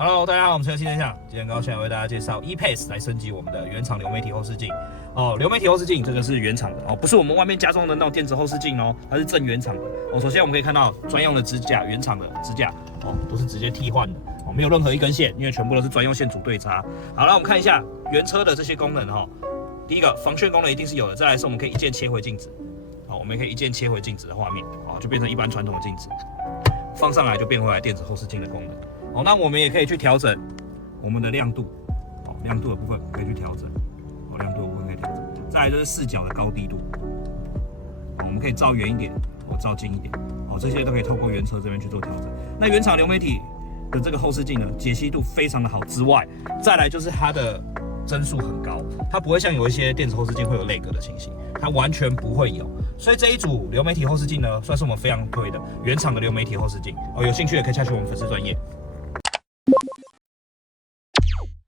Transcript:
Hello， 大家好，我们是新天象，今天高兴来为大家介绍 ePace 来升级我们的原厂流媒体后视镜。流媒体后视镜这个是原厂的不是我们外面加装的那种电子后视镜哦，它是正原厂的首先我们可以看到专用的支架，原厂的支架都是直接替换的没有任何一根线，因为全部都是专用线组对插。好了，我们看一下原车的这些功能第一个防眩功能一定是有的，再来是我们可以一键切回镜子，我们也可以一键切回镜子的画面就变成一般传统的镜子，放上来就变回来电子后视镜的功能。那我们也可以去调整我们的亮度，亮度的部分可以去调整，亮度的部分可以调整。再来就是视角的高低度，我们可以照远一点，照近一点，这些都可以透过原车这边去做调整。那原厂流媒体的这个后视镜呢，解析度非常的好之外，再来就是它的帧数很高，它不会像有一些电子后视镜会有lag的情形，它完全不会有。所以这一组流媒体后视镜呢，算是我们非常推的原厂的流媒体后视镜有兴趣也可以下去我们粉丝专页。